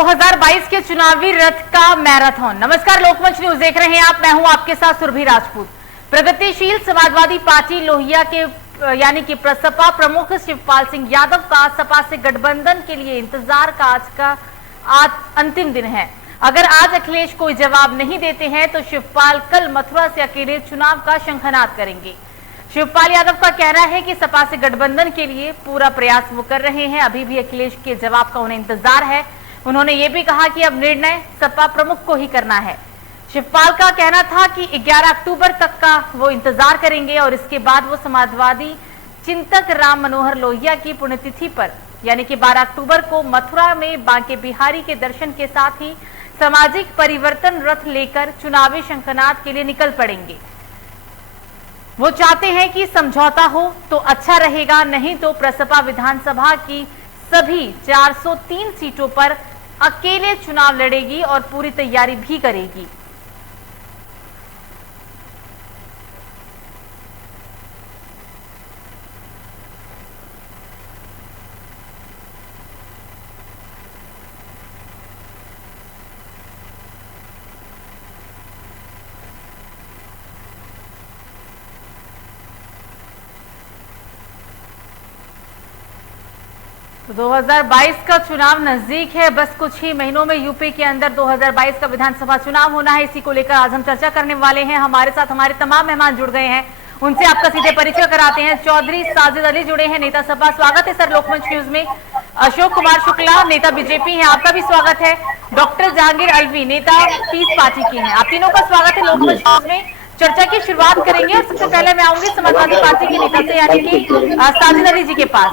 2022 के चुनावी रथ का मैराथन। नमस्कार, लोकमंच न्यूज देख रहे हैं आप। मैं हूं आपके साथ सुरभि राजपूत। प्रगतिशील समाजवादी पार्टी लोहिया के यानी कि सपा प्रमुख शिवपाल सिंह यादव का सपा से गठबंधन के लिए इंतजार का आज अंतिम दिन है। अगर आज अखिलेश कोई जवाब नहीं देते हैं तो शिवपाल कल मथुरा से अकेले चुनाव का शंखनाद करेंगे। शिवपाल यादव का कहना है कि सपा से गठबंधन के लिए पूरा प्रयास वो कर रहे हैं। अभी भी अखिलेश के जवाब का उन्हें इंतजार है। उन्होंने ये भी कहा कि अब निर्णय सपा प्रमुख को ही करना है। शिवपाल का कहना था कि 11 अक्टूबर तक का वो इंतजार करेंगे और इसके बाद वो समाजवादी चिंतक राम मनोहर लोहिया की पुण्यतिथि पर यानी कि 12 अक्टूबर को मथुरा में बांके बिहारी के दर्शन के साथ ही सामाजिक परिवर्तन रथ लेकर चुनावी शंखनाद के लिए निकल पड़ेंगे। वो चाहते हैं कि समझौता हो तो अच्छा रहेगा, नहीं तो प्रसपा विधानसभा की सभी 403 सीटों पर अकेले चुनाव लड़ेगी और पूरी तैयारी भी करेगी। तो 2022 का चुनाव नजदीक है। बस कुछ ही महीनों में यूपी के अंदर 2022 का विधानसभा चुनाव होना है। इसी को लेकर आज हम चर्चा करने वाले हैं। हमारे साथ हमारे तमाम मेहमान जुड़ गए हैं, उनसे आपका सीधे परिचय कराते हैं। चौधरी साजिद अली जुड़े हैं, नेता सपा। स्वागत है सर लोकमंच न्यूज में। अशोक कुमार शुक्ला, नेता बीजेपी है, आपका भी स्वागत है। डॉक्टर जहांगीर अलवी, नेता पीस पार्टी के हैं, आप तीनों का स्वागत है लोकमंच न्यूज में। चर्चा की शुरुआत करेंगे और सबसे पहले मैं आऊंगी समाजवादी पार्टी के नेता से यानी कि साजिद अली जी के पास।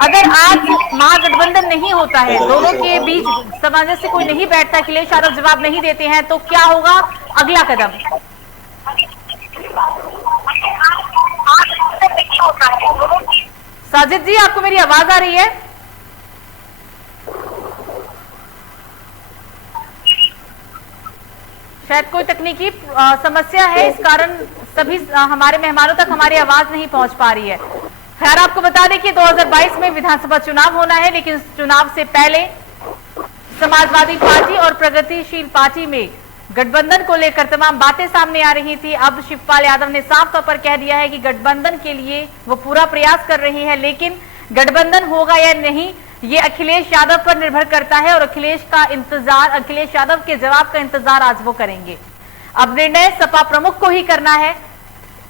अगर आज महागठबंधन नहीं होता है, दोनों के बीच सामंजस्य कोई नहीं बैठता, अखिलेश यादव जवाब नहीं देते हैं, तो क्या होगा अगला कदम? साजिद जी, आपको मेरी आवाज आ रही है? शायद कोई तकनीकी समस्या है, इस कारण सभी हमारे मेहमानों तक हमारी आवाज नहीं पहुंच पा रही है। खैर, आपको बता दें कि 2022 में विधानसभा चुनाव होना है, लेकिन चुनाव से पहले समाजवादी पार्टी और प्रगतिशील पार्टी में गठबंधन को लेकर तमाम बातें सामने आ रही थी। अब शिवपाल यादव ने साफ तौर पर कह दिया है कि गठबंधन के लिए वो पूरा प्रयास कर रहे हैं, लेकिन गठबंधन होगा या नहीं ये अखिलेश यादव पर निर्भर करता है और अखिलेश यादव के जवाब का इंतजार आज वो करेंगे। अब निर्णय सपा प्रमुख को ही करना है।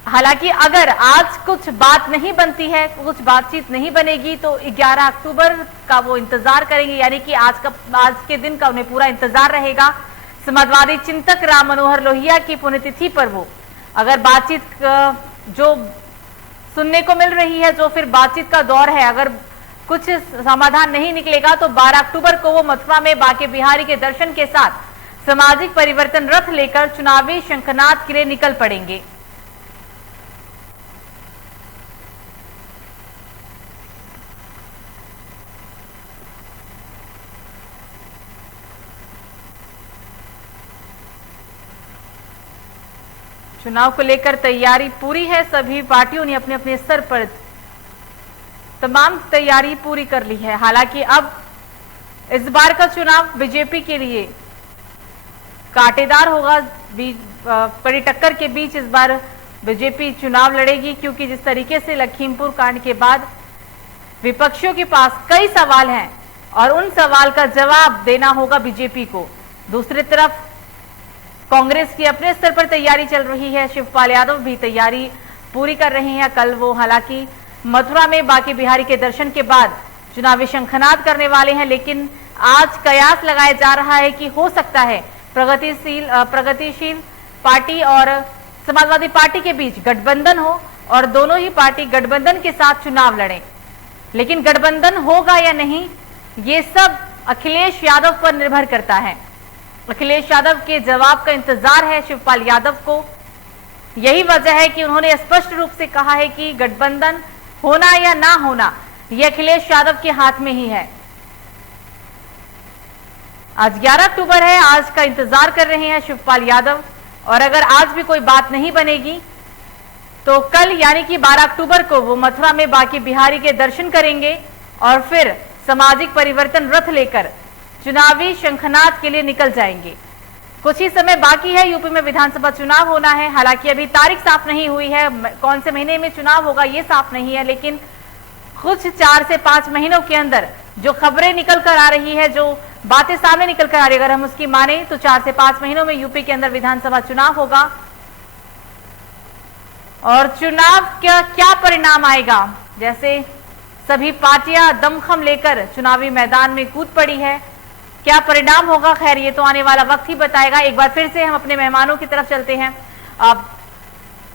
हालांकि अगर आज कुछ बात नहीं बनती है, कुछ बातचीत नहीं बनेगी, तो 11 अक्टूबर का वो इंतजार करेंगे, यानी कि आज के दिन का उन्हें पूरा इंतजार रहेगा। समाजवादी चिंतक राम मनोहर लोहिया की पुण्यतिथि पर वो अगर बातचीत जो सुनने को मिल रही है, जो फिर बातचीत का दौर है, अगर कुछ समाधान नहीं निकलेगा तो 12 अक्टूबर को वो मथुरा में बांके बिहारी के दर्शन के साथ सामाजिक परिवर्तन रथ लेकर चुनावी शंखनाद के लिए निकल पड़ेंगे। चुनाव को लेकर तैयारी पूरी है। सभी पार्टियों ने अपने अपने स्तर पर तमाम तैयारी पूरी कर ली है। हालांकि अब इस बार का चुनाव बीजेपी के लिए कांटेदार होगा। कड़ी टक्कर के बीच इस बार बीजेपी चुनाव लड़ेगी, क्योंकि जिस तरीके से लखीमपुर कांड के बाद विपक्षियों के पास कई सवाल हैं और उन सवाल का जवाब देना होगा बीजेपी को। दूसरी तरफ कांग्रेस की अपने स्तर पर तैयारी चल रही है। शिवपाल यादव भी तैयारी पूरी कर रहे हैं। कल वो हालांकि मथुरा में बांके बिहारी के दर्शन के बाद चुनावी शंखनाद करने वाले हैं, लेकिन आज कयास लगाया जा रहा है कि हो सकता है प्रगतिशील पार्टी और समाजवादी पार्टी के बीच गठबंधन हो और दोनों ही पार्टी गठबंधन के साथ चुनाव लड़ें। लेकिन गठबंधन होगा या नहीं ये सब अखिलेश यादव पर निर्भर करता है। अखिलेश यादव के जवाब का इंतजार है शिवपाल यादव को। यही वजह है कि उन्होंने स्पष्ट रूप से कहा है कि गठबंधन होना या ना होना ये अखिलेश यादव के हाथ में ही है। आज 11 अक्टूबर है, आज का इंतजार कर रहे हैं शिवपाल यादव और अगर आज भी कोई बात नहीं बनेगी तो कल यानी कि 12 अक्टूबर को वो मथुरा में बांके बिहारी के दर्शन करेंगे और फिर सामाजिक परिवर्तन रथ लेकर चुनावी शंखनाद के लिए निकल जाएंगे। कुछ ही समय बाकी है, यूपी में विधानसभा चुनाव होना है। हालांकि अभी तारीख साफ नहीं हुई है, कौन से महीने में चुनाव होगा ये साफ नहीं है, लेकिन कुछ 4 से 5 महीनों के अंदर जो खबरें निकल कर आ रही है, जो बातें सामने निकल कर आ रही है, अगर हम उसकी माने तो 4 से 5 महीनों में यूपी के अंदर विधानसभा चुनाव होगा। और चुनाव का क्या परिणाम आएगा, जैसे सभी पार्टियां दमखम लेकर चुनावी मैदान में कूद पड़ी है, क्या परिणाम होगा, खैर ये तो आने वाला वक्त ही बताएगा। एक बार फिर से हम अपने मेहमानों की तरफ चलते हैं। अब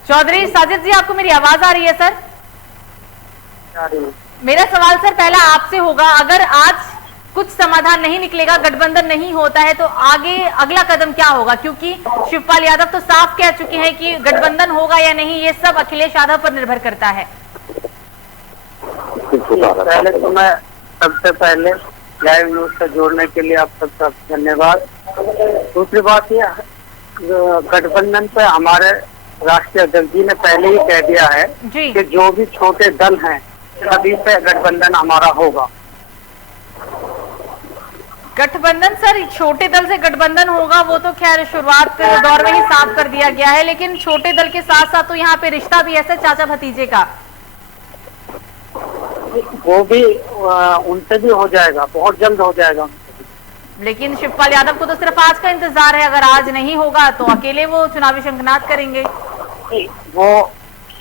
चौधरी साजिद जी, आपको मेरी आवाज आ रही है सर? मेरा सवाल सर पहला आपसे होगा, अगर आज कुछ समाधान नहीं निकलेगा, गठबंधन नहीं होता है, तो आगे अगला कदम क्या होगा? क्योंकि शिवपाल यादव तो साफ कह चुके हैं कि गठबंधन होगा या नहीं ये सब अखिलेश यादव पर निर्भर करता है। पहले तो मैं सबसे पहले लाइव न्यूज से जोड़ने के लिए आप सबका धन्यवाद। दूसरी बात ये, गठबंधन पे हमारे राष्ट्रीय अध्यक्ष जी ने पहले ही कह दिया है कि जो भी छोटे दल हैं सभी पे गठबंधन हमारा होगा। गठबंधन सर, छोटे दल से गठबंधन होगा वो तो खैर शुरुआत दौर में ही साफ कर दिया गया है, लेकिन छोटे दल के साथ साथ तो यहाँ पे रिश्ता भी ऐसा चाचा भतीजे का, वो भी उनसे भी हो जाएगा, बहुत जल्द हो जाएगा। लेकिन शिवपाल यादव को तो सिर्फ आज का इंतजार है, अगर आज नहीं होगा तो अकेले वो चुनावी शंखनाद करेंगे। वो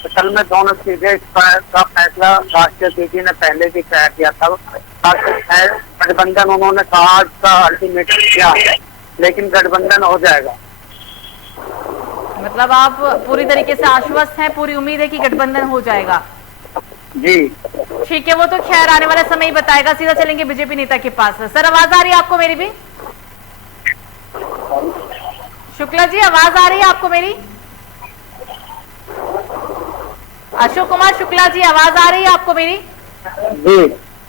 असल में दोनों चीजें का फैसला राष्ट्रीय अध्यक्ष ने पहले भी कह दिया था। गठबंधन उन्होंने कहा का अल्टीमेटम किया है, लेकिन गठबंधन हो जाएगा। मतलब आप पूरी तरीके से आश्वस्त हैं, पूरी उम्मीद है कि गठबंधन हो जाएगा? जी ठीक है, वो तो खैर आने वाला समय ही बताएगा। सीधा चलेंगे बीजेपी नेता के पास। सर आवाज आ रही है आपको मेरी भी? शुक्ला जी आवाज आ रही है आपको मेरी? अशोक कुमार शुक्ला जी आवाज आ रही है आपको मेरी?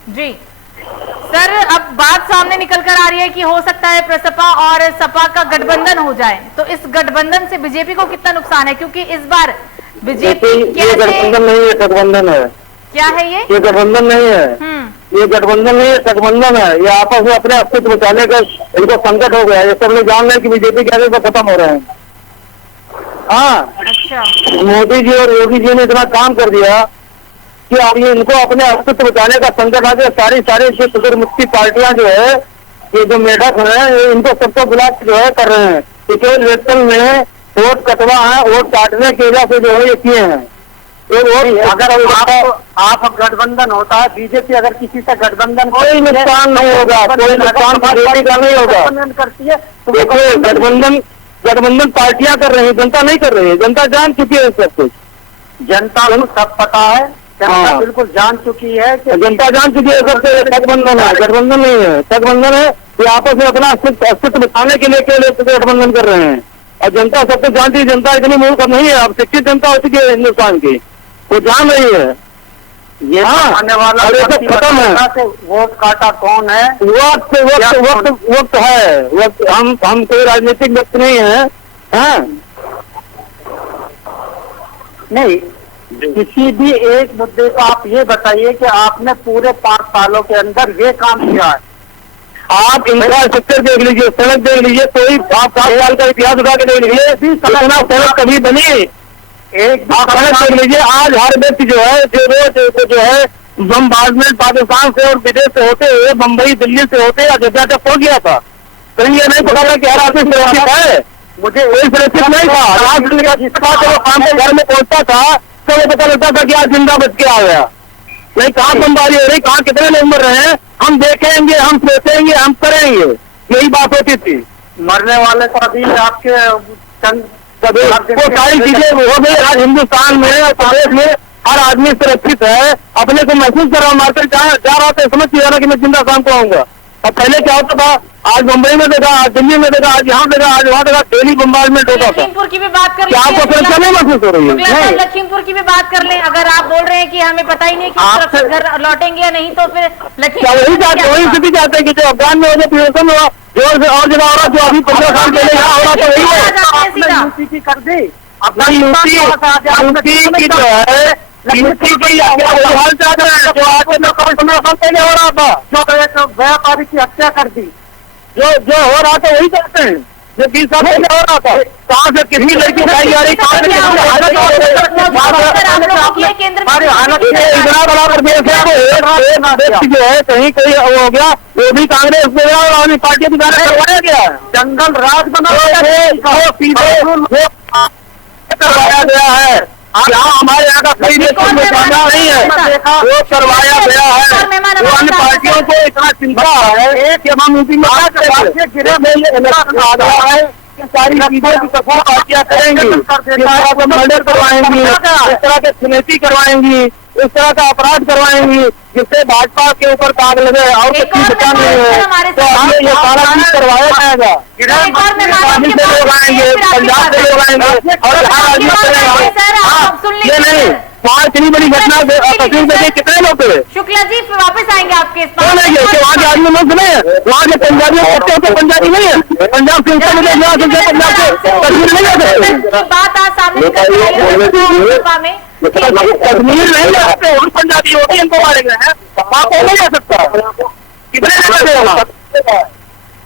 जी सर, अब बात सामने निकल कर आ रही है कि हो सकता है प्रसपा और सपा का गठबंधन हो जाए, तो इस गठबंधन से बीजेपी को कितना नुकसान है? क्योंकि इस बार बीजेपी गठबंधन नहीं है, गठबंधन है। क्या है ये गठबंधन नहीं है, ये गठबंधन नहीं है, गठबंधन है। ये आपस में अपने अस्तित्व बचाने का इनको संकट हो गया है। ये सब लोग जान रहे हैं कि बीजेपी कैसे तो खत्म हो रहे हैं। हाँ, अच्छा, मोदी जी और योगी जी ने इतना काम कर दिया कि अब ये इनको अपने अस्तित्व बचाने का संकट आ गया। सारी जो सुदूरमुखी पार्टियां जो है, ये जो मेढक है, इनको सबको बुला जो है कर रहे हैं। केवल वेतन में वोट कटवा है, वोट काटने की वजह से जो है ये किए हैं। अगर आप गठबंधन होता है, बीजेपी अगर किसी से गठबंधन, कोई नुकसान नहीं होगा, कोई नुकसान बीजेपी का नहीं होगा। करती है तो गठबंधन पार्टियां कर रही है, जनता नहीं कर रही है। जनता जान चुकी है सब कुछ, जनता को सब पता है, जनता बिल्कुल जान चुकी है कि जनता जान चुकी है सबसे। गठबंधन है, गठबंधन नहीं है, गठबंधन है कि आपस में अपना अस्तित्व बचाने के लिए गठबंधन कर रहे हैं। और जनता सब कुछ जानती है, जनता इतनी मूर्ख नहीं है, अब शिक्षित जनता हो चुकी है हिंदुस्तान की, वो जान रही है। ये आने वाला खत्म है। वोट काटा कौन है? वक्त है, वक्त। हम कोई राजनीतिक व्यक्ति नहीं है। हाँ, नहीं, किसी भी एक मुद्दे को आप ये बताइए कि आपने पूरे 5 सालों के अंदर ये काम किया है। आप इंफ्रास्ट्रक्चर देख लीजिए, सड़क देख लीजिए, कोई आप 5 साल का इतिहास उठा के देख लीजिए, सड़क कभी बनी? एक सड़क देख लीजिए। आज हर व्यक्ति जो है जो है बम्बार्डमेंट पाकिस्तान से और विदेश से होते हुए बम्बई दिल्ली से होते अयोध्या तक पहुंच गया था। कहीं ये नहीं पता था कि हर आदमी सुरक्षित है। मुझे कोई सुरक्षित नहीं था। काम के घर में पहुंचता था तो वो पता लगता था कि आज जिंदा बच के आ गया। नहीं, कहाँ बमबारी हो रही, कहाँ कितने लोग मर रहे हैं, हम देखेंगे, हम सोचेंगे, हम करेंगे, यही बात होती थी। मरने वाले तो अभी आपके वो सारी चीजें हो गई। आज हिंदुस्तान में और प्रदेश में हर आदमी सुरक्षित है, अपने को महसूस कर रहा। मार्केट जा रहा था, समझ गया ना कि मैं जिंदा शाम को आऊंगा। और पहले क्या होता था, आज मुंबई में देखा, आज दिल्ली में देखा, आज यहाँ देखा, आज वहाँ देखा, डेली बम्बार्डमेंट होता था। लखीमपुर की भी बात कर लें, आपको सुरक्षा नहीं महसूस हो रही है? लखीमपुर की भी बात कर लें, अगर आप बोल रहे हैं कि हमें पता ही नहीं कि सुरक्षित घर लौटेंगे या नहीं, तो फिर वही स्थिति चाहते हैं कि जो अफगान में हो जाए, पिरोजन में जोर से और जगह हो रहा, जो अभी 15 साल पहले यहाँ हो रहा था वही है। यूपी की कर दी, अपना यूपी की जो है, यूपी की हाल चाल रहे हैं, जो आज 15 साल पहले हो रहा था, जो व्यापारी की हत्या कर दी, जो हो रहा था वही करते हैं, जो 20 साल पहले हो रहा था। कहाँ से कितनी लड़की उठाई जा रही, कहाँ से इतना बड़ा प्रदेश है, जो है कहीं कहीं हो गया, वो भी कांग्रेस पार्टी भी करवाया गया, जंगल राज बना करवाया गया है। यहाँ हमारे यहाँ का कोई नहीं है, वो करवाया गया है। वो अन्य पार्टियों को इतना चिंता है कि हम मीटिंग में गिरे में ये आधार है कि सारी चीजों की सफा पार्टियां करेंगी, इस तरह का मर्डर करवाएंगी, इस तरह के चुनौती करवाएंगी, इस तरह का अपराध करवाएंगी जिससे भाजपा के ऊपर दाग लगे और कुछ बचा नहीं है। तो हमें ये सारा चीज करवाया जाएगा। दिल्ली से लोग आएंगे, पंजाब से लोग आएंगे और ये नहीं वहाँ इतनी बड़ी घटना तस्वीर में कितने लोग थे। शुक्ला जी वापस आएंगे आपके इस वहाँ के आदमी लोग सुने, वहाँ के पंजाबी होते तो पंजाबी नहीं है, पंजाब से ऊपर में पंजाब से तस्वीर नहीं आते, बात आज सामने कश्मीर नहीं जा सकते, और पंजाबी होती इनको मारे गए हैं, वहाँ को नहीं जा सकता। कितने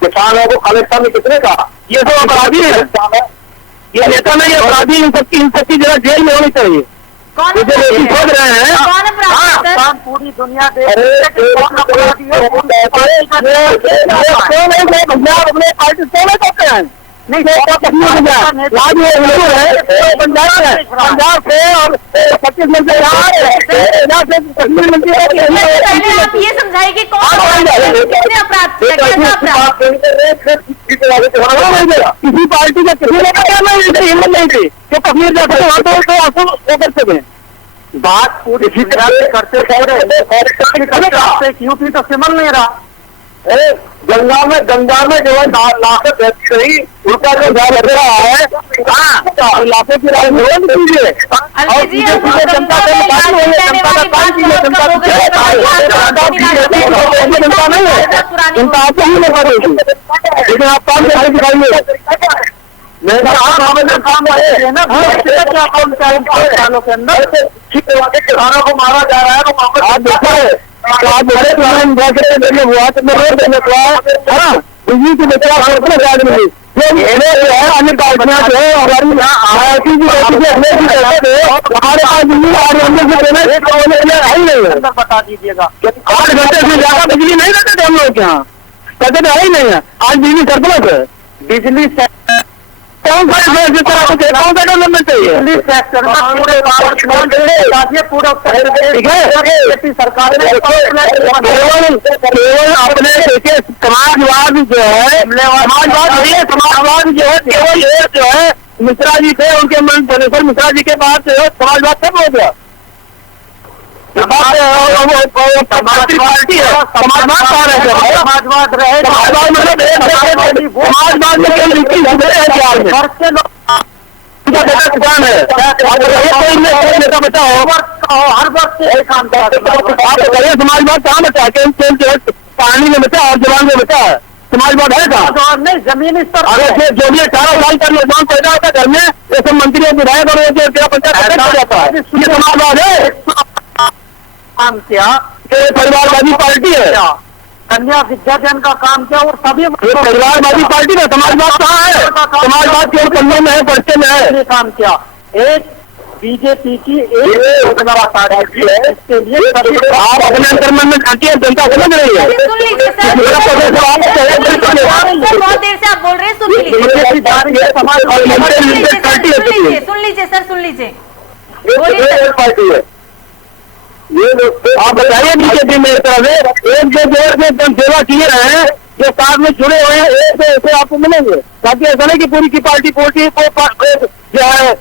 किसानों को खालिस्तान में कितने का, ये सब अपराधी है, ये नेता नहीं अपराधी, इन सबकी जगह जेल में होनी चाहिए। कौन सोच रहे हैं पूरी दुनिया अपने पार्टी सोने करते हैं नहीं, पंजाब है, पंजाब से और 25 मंत्री कश्मीर मंत्री आप ये समझाइए कि कौन कितने अपराध किसी पार्टी का किसी ने हिम्मत नहीं थी जो कश्मीर जा सकते वहाँ तो कर सके। बात पूरी इसी तरह से करते यूपी तो सिमल नहीं रहा। गंगा में जो है लाशें बहती रही, उनका जो घर लग रहा है, लाशों की राय नहीं कीजिए और जनता नहीं है, जनता आपको ही लगा देगी, लेकिन आप काम करके दिखाइए। मेरा काम है ना सालों के अंदर किसानों को मारा जा रहा है, तो आप देखो बिजली की बचा मिली जो अन्य पार्टियां जो है हमारी हमारे पास बिजली बता दीजिएगा 8 घंटे से ज्यादा बिजली नहीं देते थे हम लोग के यहाँ, कहते थे ही नहीं है, आज बिजली सरप्लस है। बिजली कौन सा डेवलपमेंट चाहिए पूरा सरकार ने केवल अपने देखिए समाजवाद जो है समाजवाद जो है केवल जो है मिश्रा जी थे, उनके धनेश्वर मिश्रा जी के बाद जो है समाजवाद सब हो गया। पार्टी है समाजवाद रहे समाजवाद मतलब समाजवाद में किसान है नेता बचा हो हर वक्त काम समाजवाद कहाँ बचा है, पानी में बचा और जवान में बचा है, समाजवाद है कहाँ नहीं जमीनी स्तर। अगर जो भी 18 साल का नौजवान पैदा होता है घर में, ये सब मंत्री और विधायक और जिला पंचायत हो जाता है, ये समाजवाद है। काम क्या परिवारवादी पार्टी है, कन्या विद्यादान का काम क्या, और सभी परिवारवादी पार्टी है। समाजवाद कहाँ है, समाजवाद केवल कन्या में है, पर्चे में है। काम क्या एक बीजेपी की एक योजना पार्टी है, इसके लिए आप अपने अंतर्मन में झांकिए, जनता समझ रही है। बहुत देर से आप बोल रहे हैं, सुन लीजिए सर, सुन लीजिए पार्टी है ये। आप बताइए बीजेपी मेरी तरफ से एक दो जोर से एकदम सेवा किए रहे हैं, जो साथ में जुड़े हुए हैं, एक दो ऐसे आपको मिलेंगे, बाकी ऐसा नहीं कि पूरी की पार्टी को जो है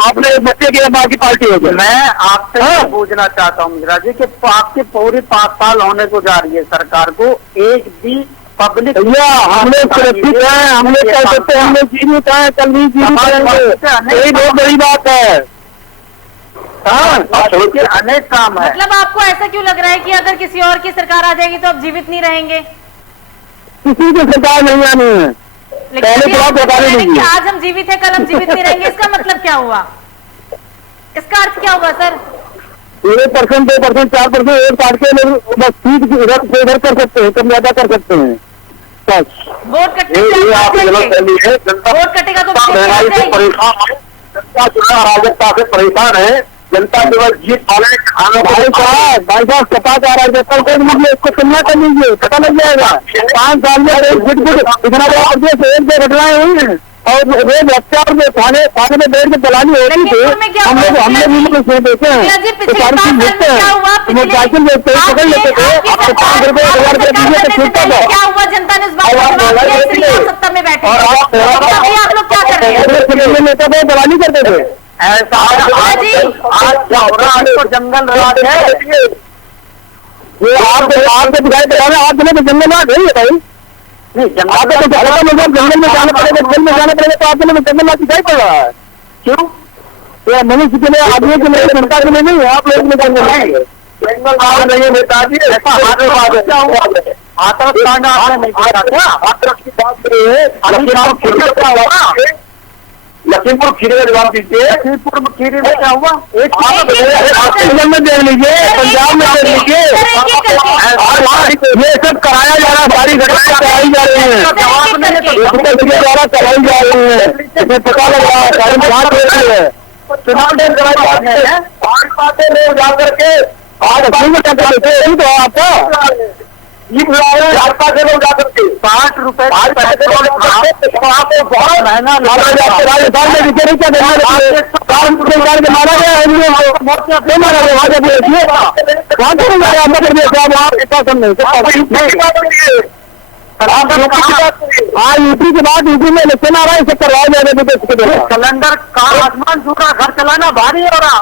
आपने बच्चे के बाकी पार्टी हो गई। मैं आपसे पूछना चाहता हूँ मिश्रा जी कि आपके पूरी 5 साल होने को जा रही है सरकार को, एक भी पब्लिक हम लोग सुरक्षित हैं, हम लोग कह सकते हैं हम लोग जीवित हैं, कल भी जीवित रहेंगे, यही बहुत बड़ी बात है। अनेक काम है। मतलब आपको ऐसा क्यों लग रहा है कि अगर किसी और की सरकार आ जाएगी तो आप जीवित नहीं रहेंगे? किसी की सरकार नहीं आनी है, लेकिन आज हम जीवित है, कल हम जीवित नहीं रहेंगे, इसका मतलब क्या हुआ, इसका अर्थ क्या होगा सर? 1%, 2%, 4% वोट काट के लोग बस सीट इधर से इधर कर सकते हैं, कम ज्यादा कर सकते हैं बस। वोट कटने ये आप गलत कर ली है। जनता वोट कटेगा तो महंगाई से परेशान है, जनता जो है अराजकता से परेशान है, जनता केवल जीत पाने खाना। भाई साहब सपा का अराजकता कर लीजिए, इसको तुलना कर लीजिए, पता लग जाएगा। 5 साल में एक इतना बड़ा प्रदेश घटनाएं हुई है और रोज हत्यार में थाने में बैठ के चलानी होती थी। हम लोग भी देते हैं, सारी चीज देखते हैं, मोटरसाइकिल देखते हैं, पकड़ लेते थे, आपको 5 रुपए 1000 रुपए दीजिए तो छूटता था। क्या हुआ, जनता ने इस बात को सत्ता में बैठे आप लोग क्या कर रहे हैं? लेते थे, दलाली करते थे। ऐसा आज तो जंगल राज है। ये आपको दिखाई दे रहा है, आप तो जंगल राज है भाई। नहीं जंगल तो जंगल में जाना पड़ेगा, जंगल में जाना पड़ेगा तो आप जंगल राज दिखाई पड़ रहा है। क्यों? ये मनुष्य के लिए, आदमी के लिए, जनता के लिए नहीं है, आप लोग जंगल राज नहीं है नेताजी। ऐसा हाथरस कांड आपने नहीं देखा? हाथरस की बात करिए, लखीमपुर खीरी का जवाब दीजिए। लखीमपुर खीरी में क्या हुआ? में देख लीजिए, पंजाब में देख लीजिए, ये सब कराया जा रहा है, सारी घटनाएं कराई जा रही है, द्वारा कराई जा रही है, इसमें पता लग रहा है चुनाव डेट कराई जाते हैं। 5 बातें लोग जाकर के आज तो आपका ये भाजपा के लोग जाकर के 60 रुपए राजस्थान में रिपेयरिंग का देना के मारा गया है, मारा गया हाँ यूपी के बाद यूपी में इलेक्शन आ रहा है, इसे करवाया जाएगा। सिलेंडर का आसमान छूटा, घर चलाना भारी हो रहा।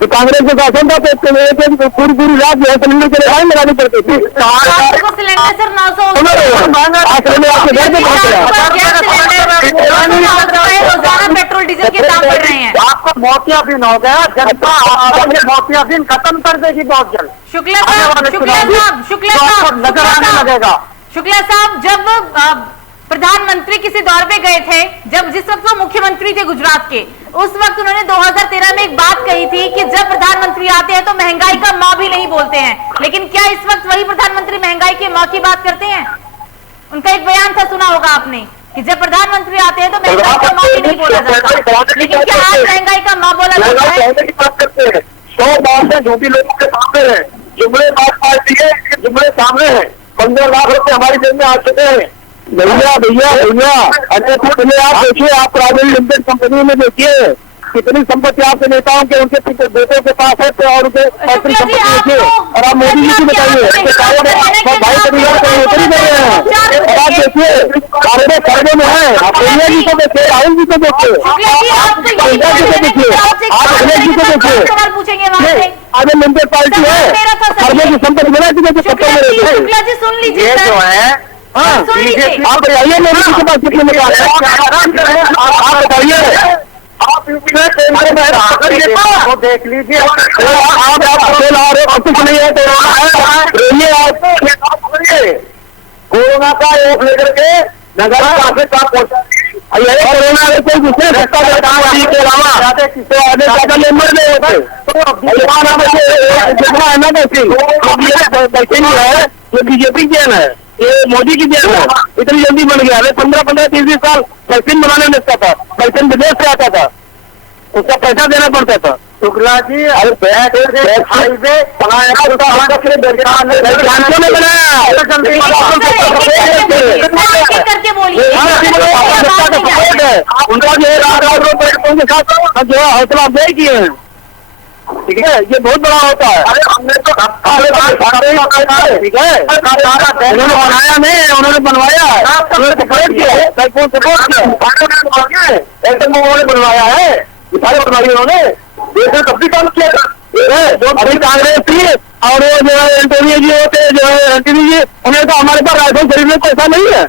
तो कांग्रेस के शासन था तो पूरी रात जो है सिलेंडर के लिए लाइन लगानी पड़ती थी। सिलेंडर सर 900 पेट्रोल डीजल के दाम बढ़ रहे हैं। आपका मोतिया दिन हो गया, जनता मोतिया दिन खत्म कर देगी बहुत जल्द। शुक्ला साहब नजर आने लगेगा। शुक्ला साहब, जब प्रधानमंत्री किसी दौर पे गए थे, जिस वक्त वो मुख्यमंत्री थे गुजरात के, उस वक्त उन्होंने 2013 में एक बात कही थी कि जब प्रधानमंत्री आते हैं तो महंगाई का माँ भी नहीं बोलते हैं। लेकिन क्या इस वक्त वही प्रधानमंत्री महंगाई के माँ की बात करते हैं? उनका एक बयान था, सुना होगा आपने, कि जब प्रधानमंत्री आते हैं तो महंगाई का माँ भी नहीं बोला जाता। लेकिन क्या आज महंगाई का माँ बोला जाता है? 100 बात है जो भी लोगों के सामने है, जुमले बात पार्टी है, जुमले सामने है। 15 लाख रुपए हमारी जेब में आ चुके हैं। भैया अरे पहले आप देखिए, आप प्राइवेट लिमिटेड कंपनी में देखिए कितनी संपत्ति आपके नेताओं के उनके बेटों के पास है, और उनके अपनी संपत्ति देखिए। और आप मोदी जी की बताइए, भाई परिवार का नौकरी कर रहे हैं, और आप देखिए सारे खर्बों में है। आप सोनिया जी को देखिए, राहुल जी को देखिए, पंकजा जी को देखिए, आप अखिलेश जी को देखिए। आज लिमिटेड पार्टी है, खर्बों की संपत्ति बना चुके पत्थर में रहते हैं। सुन लीजिए जो है आप बताइए मेरे के पास कितने में आप बताइए। आप यूपी में केंद्र में वो देख लीजिए, आप अकेला आ रहे हो, कुछ नहीं है कोरोना का एक लेकर के नगर काफी काम पहुंचा। कोरोना में कोई दूसरे के अलावा ज्यादा मेंबर नहीं होते, जितना है ना वैसे नहीं है, जो बीजेपी की है, ये मोदी की देन है, इतनी जल्दी बन गया। 15-15, 30 साल वैक्सीन बनाने में लगता था, वैक्सीन विदेश से आता था, उसका पैसा देना पड़ता था। शुक्ला जी हाईवे बनाया उनका जो है हौसला अफजाई किए हैं, ठीक है, ये बहुत बड़ा होता है। अरे हमने तो ठीक है, उन्होंने बनाया नहीं, उन्होंने बनवाया है, सपोर्ट किया है, उन्होंने बनवाया है, सारे बनवाई उन्होंने, देश में कभी काम किया था। जो अभी कांग्रेस थी और जो है एंटोनियो जी होते, जो है एंटोनी जी, उन्हें तो हमारे पास राइफल खरीदने को पैसा नहीं है।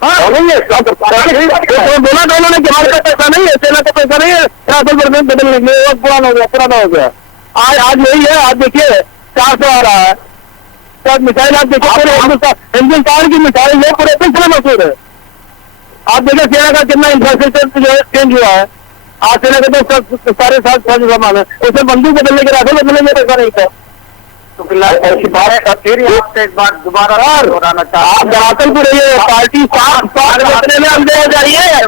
बोला था उन्होंने कि हमारे पास पैसा नहीं है, सेना का पैसा नहीं है राइफल बदलने के लिए, पुराना हो गया। आज यही है, आज देखिए 400 आ रहा है, तब मिसाइल आप देखिए पूरे हिंदुस्तान की मिसाइल है, पूरे विश्व में मशहूर है। आप देखिए सेना का कितना इंफ्रास्ट्रक्चर जो है चेंज हुआ है, आज से लेकर तो सारे साथ सामान है, उसे बंदूक बदलने के रास्ते बदलने में पैसा नहीं था। तो फिलहाल ऐसी बात है, फिर आपसे एक बार दोबारा दोहराना चाहता आप धरातल पे रहिए, पार्टी स्वार्थ में इतने अंधे हो जाइए,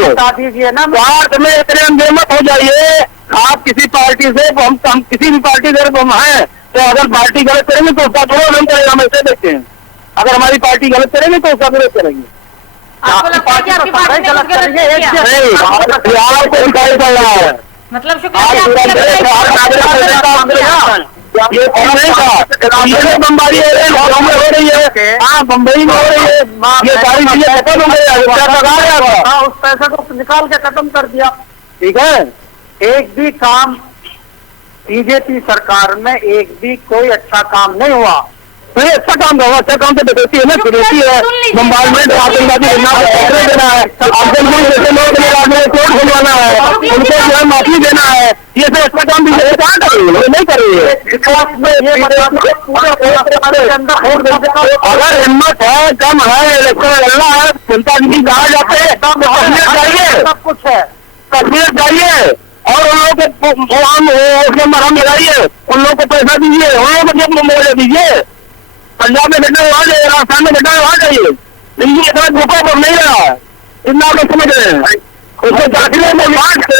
बता दीजिए ना। स्वार्थ में इतने अंधे मत हो जाइए। आप किसी पार्टी से हम किसी भी पार्टी से हम हैं, तो अगर पार्टी गलत करेंगे तो उसका विरोध हम करेंगे, हम ऐसे देखते हैं। अगर हमारी पार्टी गलत करेंगे तो उसका विरोध करेंगे। आपको लगता है कि आपकी पार्टी ने कुछ गलत नहीं किया? बिहार को दिखाई पड़ रहा है, मतलब शुक्रिया कि आपको लगता है ये नहीं था, बम्बारी हो रही है, हाँ बम्बई में हो रही है, ये सारी चीजें खत्म हो गई, हाँ उस पैसे को निकाल के खत्म कर दिया। ठीक है। एक भी काम बीजेपी सरकार में एक भी कोई अच्छा काम नहीं हुआ। नहीं अच्छा काम होगा, अच्छा काम तो डकैती है ना, चुनौती है, बम्बारमेंट आतंकवादी देना है, अफजलगुल जैसे लोग कोर्ट खुलवाना है, उनको जो है माफी देना है, ये सब अच्छा काम भी कहाँ कर रही है, नहीं कर रही है। अगर हिम्मत है, दम है, इलेक्शन लड़ना है, जनता की कहा जाते हैं, चाहिए सब कुछ है, कश्मीर जाइए और उन लोगों को मरहम लगाइए, उन लोगों को पैसा दीजिए, उन लोगों को जब मुआवजा दीजिए। पंजाब में घटना वहां जाइए, राजस्थान में घटना वहां जाइए, लेकिन इतना धोखा पर नहीं रहा है, इतना आप लोग समझ रहे हैं। उसको दाखिले में बांट के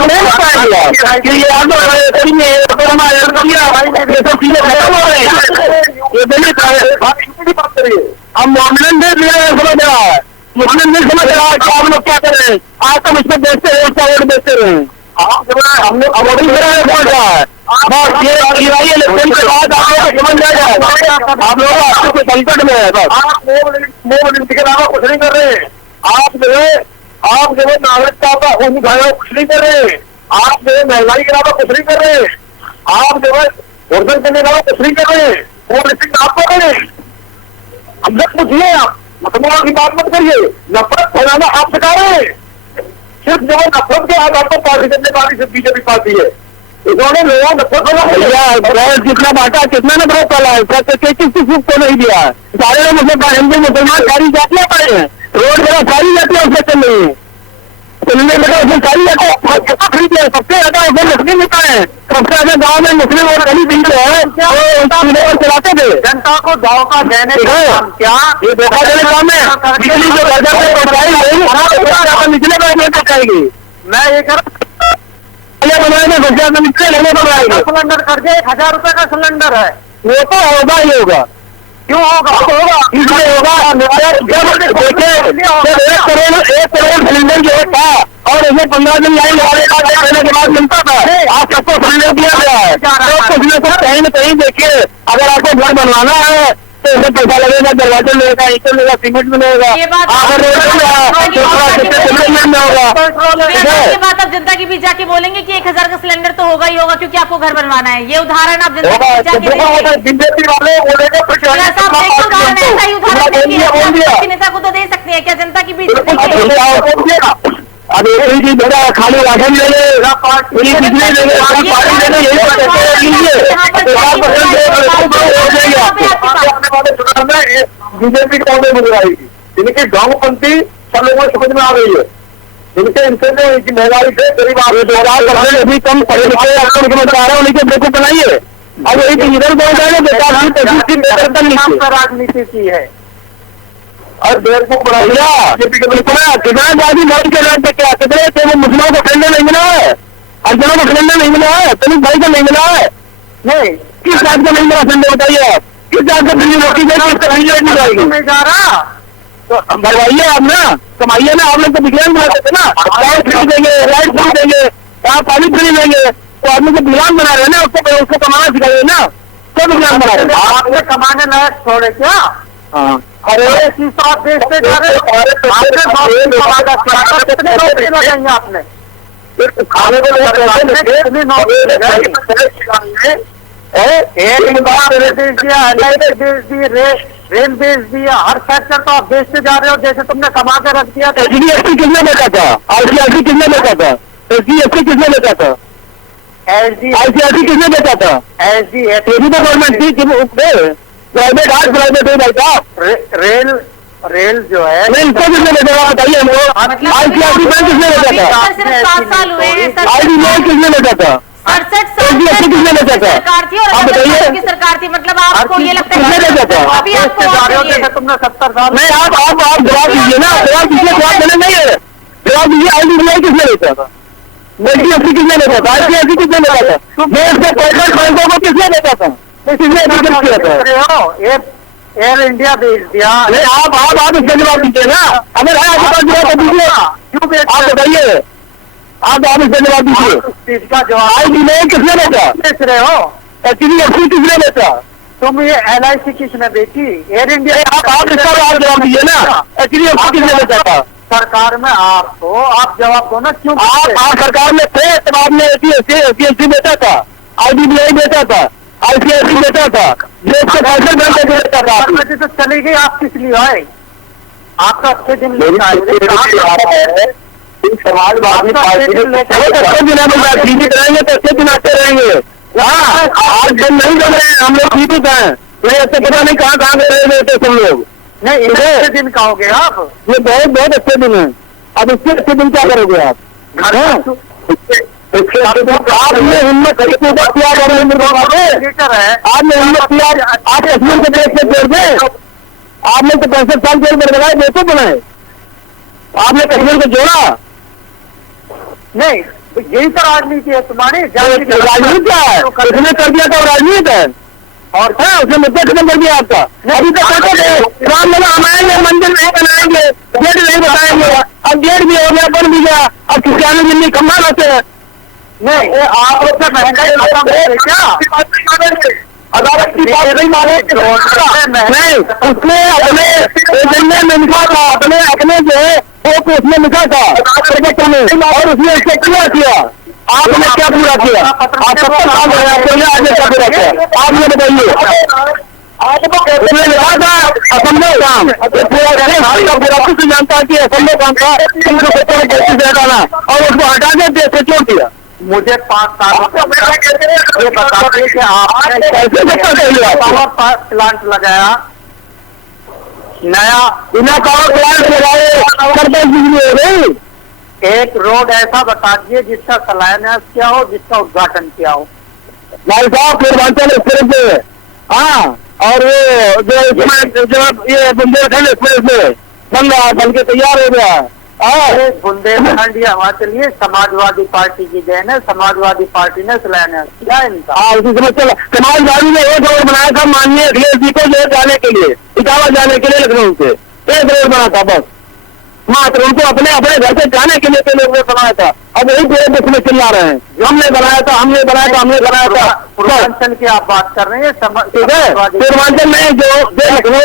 नहीं हो पाएगा कि ये आप करेंगे, ये सब चीजें खत्म हो रही है, ये नहीं बात करिए। अब मोमिन देश समझ रहा है, मुस्लिम नहीं समझ रहा है कि आप लोग क्या कर रहे हैं। आज तक इसमें बेचते रहे, उसका वोट बेचते रहे, हम लोग अवॉर्डिंग बोल रहा है। बस ये इलेक्शन के बाद आप लोग समझ जाएगा, आप लोग आपके संकट में है। बस आप मोमिन के अलावा कुछ नहीं कर रहे, आप जो है नागरिकता का खून उठाया कुछ नहीं कर रहे, आप जो है महंगाई के अलावा कुछ नहीं कर रहे, आप जो है वर्धन करने के अलावा कुछ नहीं कर रहे, वो लिस्टिंग आप कर रहे। हम जब पूछिए, आप मुसलमानों की बात मत करिए, नफरत फैलाना आप सिखा रहे हैं। सिर्फ जो नफरत के आधार पर पार्टी करने वाली सिर्फ बीजेपी पार्टी है, इन्होंने लोगों नफरत जितना बांटा, कितना नफरत फैला है, किसी को नहीं दिया है। सारे लोग हिंदू मुसलमान सारी जातियां पड़े हैं, रोड पर सारी जातियां उसमें चल रही है, चलने में उसमें सारी जातियां खरीद है, सबसे ज्यादा उसमें मुस्लिम नेता है, सबसे ज्यादा गाँव में मुस्लिम और दलित हिंदू है, वो चलाते थे। जनता को धोखा देने का काम क्या, ये धोखा देने का काम है। बिजली जो घर घर में पहुंचाएगी, निचले वर्ग में पहुंचाएगी। मैं ये कर बनाएंगे, निचले लेने पर आएंगे। सिलेंडर कर दिया, 1000 रुपए का सिलेंडर है, वो तो होगा ही होगा। क्यों होगा? इसलिए होगा जब एक करोड़ सिलेंडर जो था और इसे 15 दिन लाइन लगाने के बाद मिलता था, आज सबको सिलेंडर दिया गया है। तो कुछ न कुछ कहीं न कहीं देखिए, अगर आपको घर बनवाना है तो इसे पैसा लगेगा, दरवाजे लगेगा, ईंटें लगेगा, सीमेंट में लगेगा, अगर में होगा। ये बात आप जनता के बीच जाके बोलेंगे कि 1000 का सिलेंडर तो होगा ही होगा क्योंकि आपको घर बनवाना है। ये उदाहरण आप जनता के बीच जाके बीजेपी वाले बोलेंगे, उदाहरण नेता को तो दे सकते हैं क्या जनता के बीच? अब एक ही चीज बेटा, खाली राशन ले ले, पूरी बिजली ले ले, पानी ले ले, यही बीजेपी को मिल आएगी, जिनकी गाँवपंथी सब लोगों को समझ में आ रही है, जिनके इनसे महंगाई से गरीब अभी कम पढ़े लिखे आपको मुख्यमंत्री आ रहे हैं, उन्हीं के बेवकूफ बनाइए। अब यही तो इधर पहुंच जाएगा, बेकार राजनीति की है और देश को बढ़ाइया। कितना जाति भाई के राज्य क्या कितने थे, वो मुस्लिमों को सिलेंडर नहीं मिला है, हरिजनों को सिलेंडर नहीं मिला है, दलित भाई को नहीं मिला है, नहीं किस जात को नहीं मिला सिलेंडर बताइए आप, किस जात को बिजली रोटी नहीं जाएगी, नहीं जा रहा तो भरवाइए आप ना, कमाइए ना। आप लोग तो विज्ञान बना देते ना, लाइट फ्री देंगे, लाइट फ्री देंगे, आप पानी फ्री देंगे, तो आदमी को विज्ञान बना रहे ना, उसको कमाना सिखाइए ना, तो विज्ञान बना रहे। आपने कमाने लायक छोड़े क्या? हाँ अरे आप देश से जा रहे हैं, आपने खाने को रेल बेच दिया, हर सेक्टर तो आप बेचते जा रहे हो, जैसे तुमने कमा के रख दिया। SGST किसने बेचा था? ICRC किसने बेचा था? SGST किसने बेचा था? ICRC किसने बेचा था? SGST तो गवर्नमेंट थी, प्राइवेट आज प्राइवेट हो जाता। रेल जो है नहीं, इसको किसने बेचा था बताइए हमको। मतलब ICICI बैंक किसने बेचा था? सिर्फ 7 साल हुए हैं सर। IDBI किसने बेचा था? 67 साल HDFC किसने बेचा था? सरकार थी और आप बताइए। की सरकार थी, मतलब आपको ये लगता किसने बेचा था? है अभी आपको और चाहिए? तुमने 70 साल नहीं, आप जवाब दीजिए ना, जवाब दीजिए, जवाब देने नहीं है, जवाब दीजिए। IDBI किसने बेचा था? HDFC किसने बेचा था? ICICI किसने बेचा था? देश के 65 बैंकों को किसने बेचा था? किसने एग्रीमेंट किया था? एयर इंडिया भेज दिया। नहीं, आप इसका जवाब दीजिए ना। अगर है आपके पास जवाब तो दीजिए, आप बताइए, आप इसका जवाब दीजिए। इसका जवाब IDBI किसने बेचा? बेच रहे हो HDFC किसने बेचा? तुम। ये LIC किसने बेची? Air India. आप इसका जवाब दीजिए ना। HDFC किसने बेचा था? सरकार में आपको, आप जवाब दो ना, क्यों? आप सरकार में थे तब आपने HDFC बेचा था, IDBI बेचा था, ICICI बेचा था, देश के 65 बैंक बेचा था। सरकार तो चली गई, आप किस लिए आए? आपका अच्छे दिन समाजवादी पार्टी जीवित रहेंगे तो अच्छे दिन आते रहेंगे। हाँ, आज दिन नहीं बन रहे हैं, हम लोग जीवित हैं। ये ऐसे पता नहीं कहाँ रहे थे सब लोग। नहीं, अच्छे दिन कहोगे आप? ये बहुत अच्छे दिन है। अब इससे अच्छे दिन क्या करोगे आप? आपने हिम्मत किया, आपने हिम्मत किया, आप कश्मीर के देश से जोड़ दें। आपने तो 65 साल जेल में लगाए, बेवकूफ बनाए। आपने कश्मीर को जोड़ा नहीं, तो यही तो राजनीति है तुम्हारी। राजनीति क्या है? उसने कर दिया था राजनीति है, और है उसने मुद्दा खत्म कर दिया आपका। अभी तक कहते थे राम लला हम आएंगे, मंदिर नहीं बनाएंगे, गेट नहीं बताएंगे, अब गेट भी हो गया, बन भी गया, अब किसानी दिल्ली खम्भा लाते हैं। नहीं, आप लोग महंगाई क्या अदालत की बात नहीं माने नहीं, उसने अपने एजेंडे में लिखा था, अपने जो है वो उसने लिखा था और उसने इसको पूरा किया। आपने क्या पूरा किया? आप 70 साल हो गए, आगे क्या पूरा किया? आप ये बताइए। उसने लिखा था असंभव काम, पूरा कुछ जानता है कि असंभव काम था, 370 से हटाना, और उसको हटा के देश से छोड़ दिया। मुझे 5 साल ये बताइए कि आपने पावर प्लांट लगाया, नया बिना पावर प्लांट लगाए करते बिजली हो गई। एक रोड ऐसा बता दीजिए जिसका शिलान्यास किया हो, जिसका उद्घाटन किया हो। भाई साहब पूर्वांचल एक्सप्रेस में, हाँ, और वो जो ये बुंदेलखंड एक्सप्रेस में बन रहा, बन के तैयार हो गया। बुंदेलखंड ये हमारे चलिए समाजवादी पार्टी की देन है, समाजवादी पार्टी ने शिलान्यास किया इनका। हाँ, उसी समझ चला। समाजवादी ने एक रोड बनाया था माननीय अखिलेश जी को जो जाने के लिए, इटावा जाने के लिए लखनऊ से एक रोड बना था बस, मात्र उनको अपने घर से जाने के लिए लोग ने बनाया था। अब वही पूरे देश में चिल्ला रहे हैं, हमने बनाया था, हमने बनाया था, हमने बनाया था। पूर्वांचल की आप बात कर रहे हैं, ठीक है? पूर्वांचल में जो लखनऊ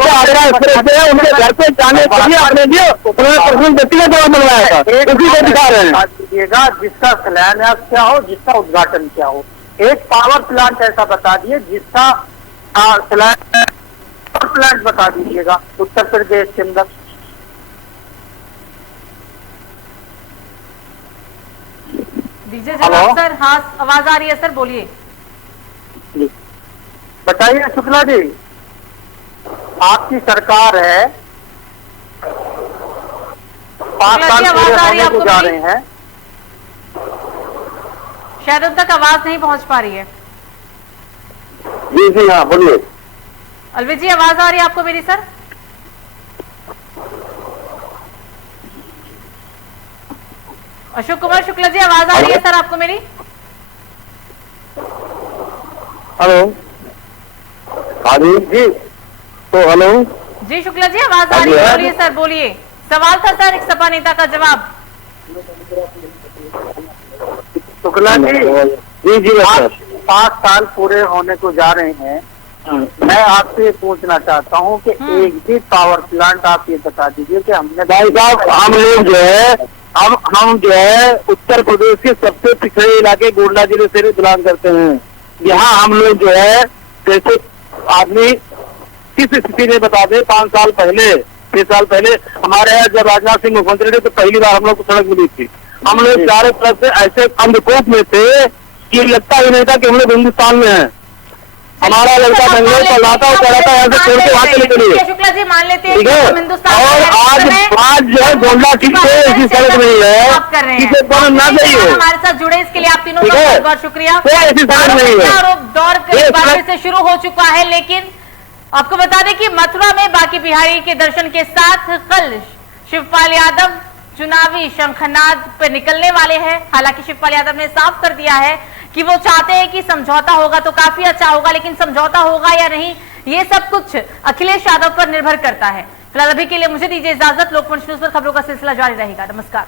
से आगरा एक्सप्रेस है, उनके घर से जाने के लिए आपने जो उन्होंने व्यक्तिगत जवाब बनवाया था, उसी को दिखा रहे हैं। दीजिएगा जिसका शिलान्यास क्या हो, जिसका उद्घाटन क्या हो। एक पावर प्लांट ऐसा बता दिए जिसका पावर प्लांट बता दीजिएगा उत्तर प्रदेश के अंदर। दीजिए जवाब सर। हाँ, आवाज आ रही है सर, बोलिए। बताइए शुक्ला जी, आपकी सरकार है, 5 साल पूरे होने को जा रहे हैं। शायद उन तक आवाज नहीं पहुंच पा रही है। जी हाँ, बोलिए। अलविद जी, आवाज आ रही है आपको मेरी सर? अशोक कुमार शुक्ला जी, आवाज आ रही है सर आपको मेरी? हेलो, हाँ जी, तो हेलो जी शुक्ला जी, आवाज आ रही है, बोलिए सर, बोलिए। सवाल था सर, एक सपा नेता का जवाब। शुक्ला जी, आप 5 साल पूरे होने को जा रहे हैं। मैं आपसे पूछना चाहता हूं कि एक भी पावर प्लांट आप ये बता दीजिए कि हमने। भाई साहब, हम लोग जो है हम जो है उत्तर प्रदेश के सबसे पिछड़े इलाके गोंडा जिले से बिलोंग करते हैं। यहाँ हम लोग जो है जैसे आदमी किस स्थिति में बता दें, 5 साल पहले 6 साल पहले हमारे यहाँ जब राजनाथ सिंह मुख्यमंत्री थे तो पहली बार हम लोग को सड़क मिली थी। हम लोग चारों तरफ से ऐसे अंधकूप में थे कि लगता ही नहीं था कि हम लोग हिंदुस्तान में हैं। हमारा लड़का बंगलोर पर लाता और कराता है, ऐसे छोड़ के वहाँ चले चलिए। शुक्ला जी मान लेते हैं ठीक कि है। हम हिंदुस्तान और आज जो है गोंडा ठीक से ऐसी सड़क नहीं है, इसे बनना ना चाहिए। हमारे साथ जुड़े इसके लिए आप तीनों ठीक का है। बहुत बहुत शुक्रिया। कोई ऐसी सड़क नहीं है। आरोप दौर एक बार से शुरू हो चुका है, लेकिन आपको बता दें कि मथुरा में बांके बिहारी के दर्शन के साथ कल शिवपाल यादव चुनावी शंखनाद पे निकलने वाले हैं। हालांकि शिवपाल यादव ने साफ कर दिया है कि वो चाहते हैं कि समझौता होगा तो काफी अच्छा होगा, लेकिन समझौता होगा या नहीं ये सब कुछ अखिलेश यादव पर निर्भर करता है। फिलहाल अभी के लिए मुझे दीजिए इजाजत। लोकमंच न्यूज पर खबरों का सिलसिला जारी रहेगा। नमस्कार।